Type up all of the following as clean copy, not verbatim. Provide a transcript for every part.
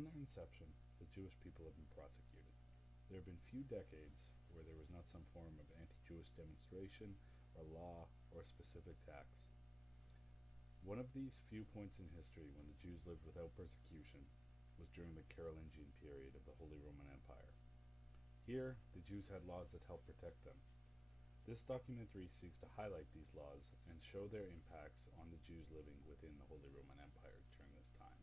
From their inception, the Jewish people have been prosecuted. There have been few decades where there was not some form of anti-Jewish demonstration or law or specific tax. One of these few points in history when the Jews lived without persecution was during the Carolingian period of the Holy Roman Empire. Here, the Jews had laws that helped protect them. This documentary seeks to highlight these laws and show their impacts on the Jews living within the Holy Roman Empire during this time.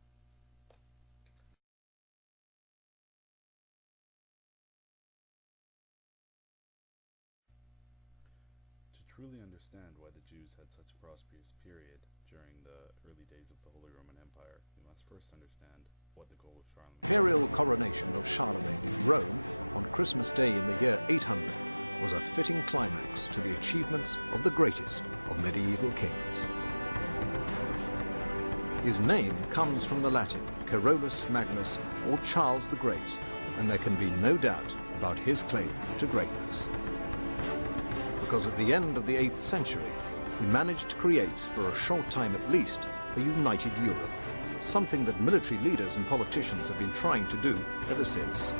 To truly understand why the Jews had such a prosperous period during the early days of the Holy Roman Empire, we must first understand what the goal of Charlemagne. Imperial coronation of Charlemagne in Rome on Christmas Day in the year 800 was a fitting climax to the achievements of the greatest of medieval kings. His name comes from the Latin Carolus Magnus, or Charles the Great, and there can be no doubt about his claim to greatness. Because at the end of the 8th century, he managed to create, for a short time at least, a united Europe, something that military leaders and politicians have been trying to do ever since.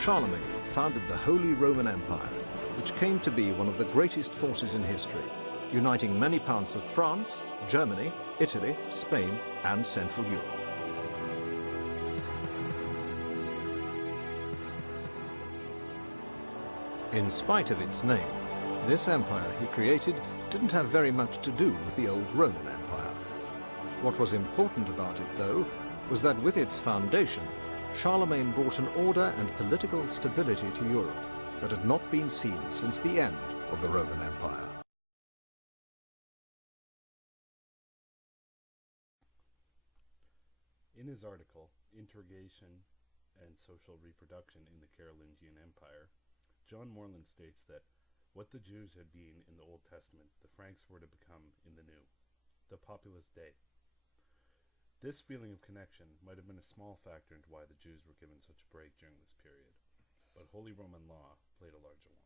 Charlemagne founded the Holy Roman Empire, which came to be one of the greatest forces in history, uniting many parts of France, Germany, Italy, Spain, and Central Europe. In spite of its name, this empire he created didn't have very much to do with the old Roman Empire. What was important about it, though, was that with its foundation, Charlemagne brought an order and political stability to Europe that had not been seen since the end of the Roman Empire. In his article, Interrogation and Social Reproduction in the Carolingian Empire, John Moreland states that what the Jews had been in the Old Testament, the Franks were to become in the New, the Populus Dei. This feeling of connection might have been a small factor into why the Jews were given such a break during this period, but Holy Roman law played a larger one.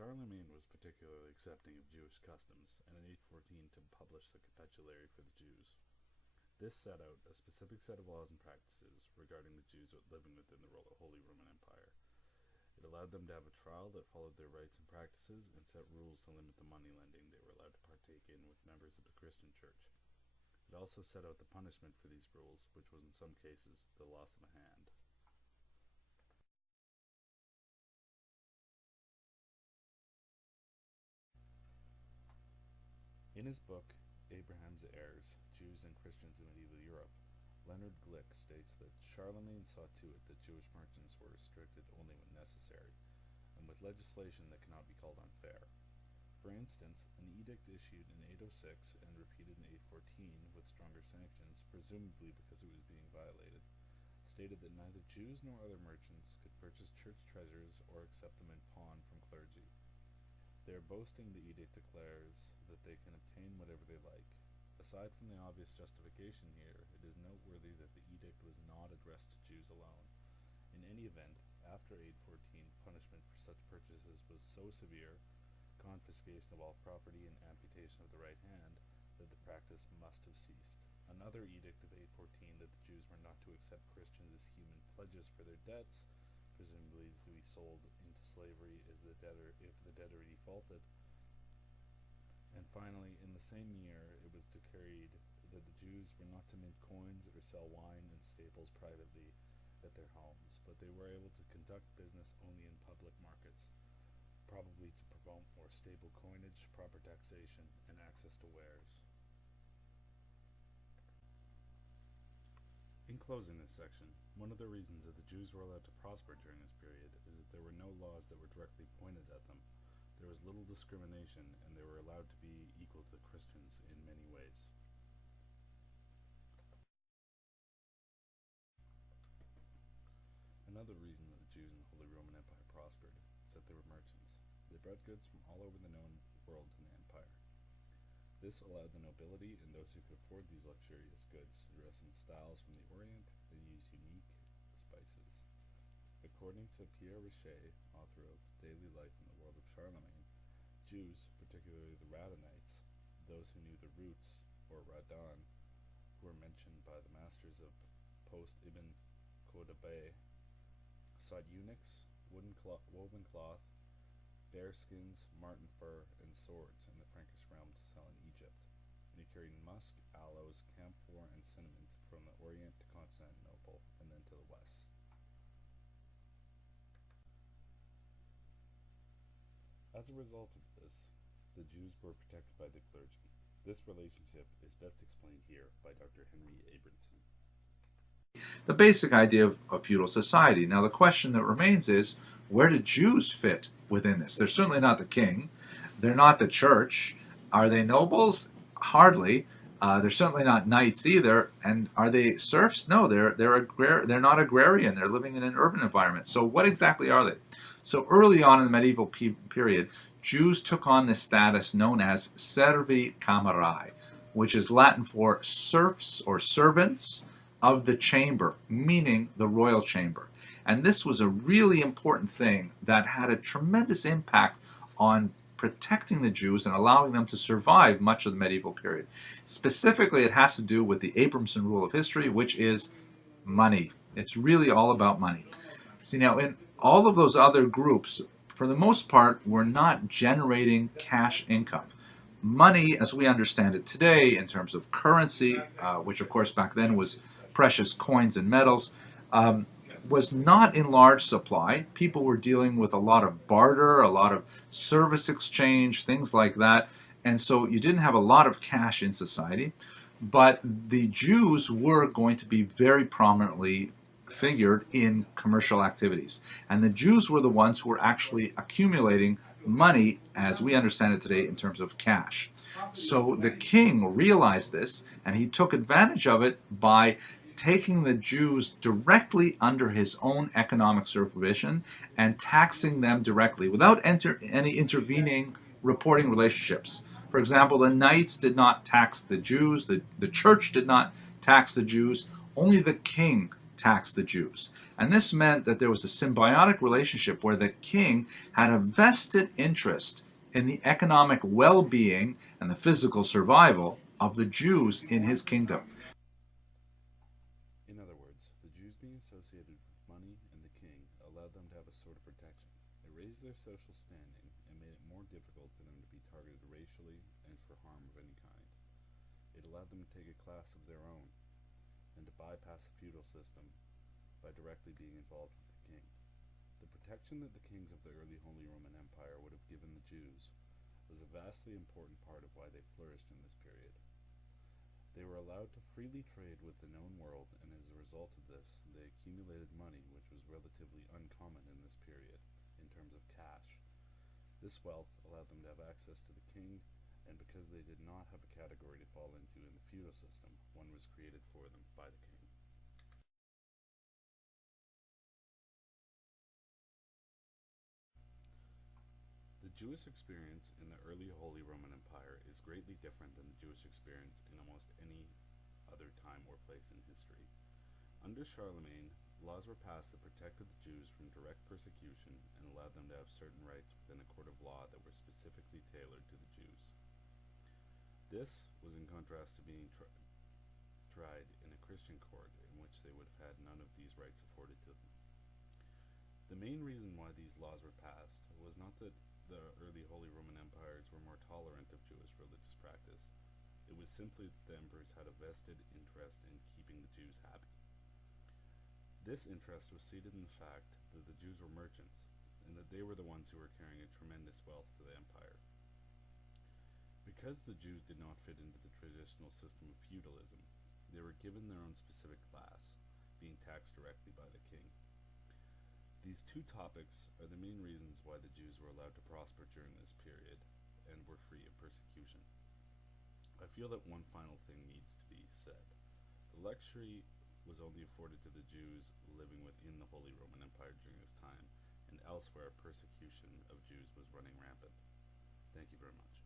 Charlemagne was particularly accepting of Jewish customs, and in 814 to publish the Capitulary for the Jews. This set out a specific set of laws and practices regarding the Jews living within the Holy Roman Empire. It allowed them to have a trial that followed their rites and practices, and set rules to limit the money lending they were allowed to partake in with members of the Christian church. It also set out the punishment for these rules, which was in some cases the loss of a hand. In his book, Abraham's Heirs, Jews and Christians in Medieval Europe, Leonard Glick states that Charlemagne saw to it that Jewish merchants were restricted only when necessary, and with legislation that cannot be called unfair. For instance, an edict issued in 806 and repeated in 814 with stronger sanctions, presumably because it was being violated, stated that neither Jews nor other merchants could purchase church treasures or accept them in pawn from clergy. Their boasting, the edict declares that they can obtain whatever they like. Aside from the obvious justification here, it is noteworthy that the edict was not addressed to Jews alone. In any event, after 814, punishment for such purchases was so severe, confiscation of all property and amputation of the right hand, that the practice must have ceased. Another edict of 814 that the Jews were not to accept Christians as human pledges for their debts, presumably to be sold into slavery if the debtor defaulted. And finally, in the same year, it was decreed that the Jews were not to mint coins or sell wine and staples privately at their homes, but they were able to conduct business only in public markets, probably to promote more stable coinage, proper taxation, and access to wares. In closing this section, one of the reasons that the Jews were allowed to prosper during this period is that there were no laws that were directly pointed at them. There was little discrimination, and they were allowed to be equal to Christians in many ways. Another reason that the Jews in the Holy Roman Empire prospered is that they were merchants. They brought goods from all over the known world to the empire. This allowed the nobility and those who could afford these luxurious goods to dress in styles from the Orient and use unique sacrifices. According to Pierre Richer, author of Daily Life in the World of Charlemagne, Jews, particularly the Radhanites, those who knew the roots, or Radan, who were mentioned by the masters of post Ibn Qodabeh, sought eunuchs, woven cloth, bear skins, marten fur, and swords in the Frankish realm to sell in Egypt, and he carried musk, aloes, camphor, and cinnamon from the Orient to Constantinople, and then to the west. As a result of this, the Jews were protected by the clergy. This relationship is best explained here by Dr. Henry Abramson. The basic idea of feudal society. Now the question that remains is, where do Jews fit within this? They're certainly not the king. They're not the church. Are they nobles? Hardly. They're certainly not knights either. And are they serfs? No, they're not agrarian. They're living in an urban environment. So what exactly are they? So early on in the medieval period, Jews took on this status known as servi camerae, which is Latin for serfs or servants of the chamber, meaning the royal chamber. And this was a really important thing that had a tremendous impact on protecting the Jews and allowing them to survive much of the medieval period. Specifically, it has to do with the Abramson rule of history, which is money. It's really all about money. See, now in all of those other groups, for the most part, were not generating cash income. Money, as we understand it today, in terms of currency, which of course back then was precious coins and metals, was not in large supply. People were dealing with a lot of barter, a lot of service exchange, things like that. And so you didn't have a lot of cash in society. But the Jews were going to be very prominently figured in commercial activities. And the Jews were the ones who were actually accumulating money, as we understand it today, in terms of cash. So the king realized this, and he took advantage of it by taking the Jews directly under his own economic supervision and taxing them directly without any intervening reporting relationships. For example, the knights did not tax the Jews, the church did not tax the Jews, only the king taxed the Jews. And this meant that there was a symbiotic relationship where the king had a vested interest in the economic well-being and the physical survival of the Jews in his kingdom. In other words, the Jews being associated with money and the king allowed them to have a sort of protection. It raised their social standing and made it more difficult for them to be targeted racially and for harm of any kind. It allowed them to take a class of their own and to bypass the feudal system by directly being involved with the king. The protection that the kings of the early Holy Roman Empire would have given the Jews was a vastly important part of why they flourished in this period. They were allowed to freely trade with the known world, and as a result of this, they accumulated money, which was relatively uncommon in this period, in terms of cash. This wealth allowed them to have access to the king, and because they did not have a category to fall into in the feudal system, one was created for them by the king. The Jewish experience in the early Holy Roman Empire is greatly different than the Jewish experience in almost any other time or place in history. Under Charlemagne, laws were passed that protected the Jews from direct persecution and allowed them to have certain rights within a court of law that were specifically tailored to the Jews. This was in contrast to being tried in a Christian court, in which they would have had none of these rights afforded to them. The main reason why these laws were passed was not that the early Holy Roman empires were more tolerant of Jewish religious practice. It was simply that the emperors had a vested interest in keeping the Jews happy. This interest was seated in the fact that the Jews were merchants, and that they were the ones who were carrying a tremendous wealth to the empire. Because the Jews did not fit into the traditional system of feudalism, they were given their own specific class, being taxed directly by the king. These two topics are the main reasons why the Jews were allowed to prosper during this period and were free of persecution. I feel that one final thing needs to be said. The luxury was only afforded to the Jews living within the Holy Roman Empire during this time, and elsewhere persecution of Jews was running rampant. Thank you very much.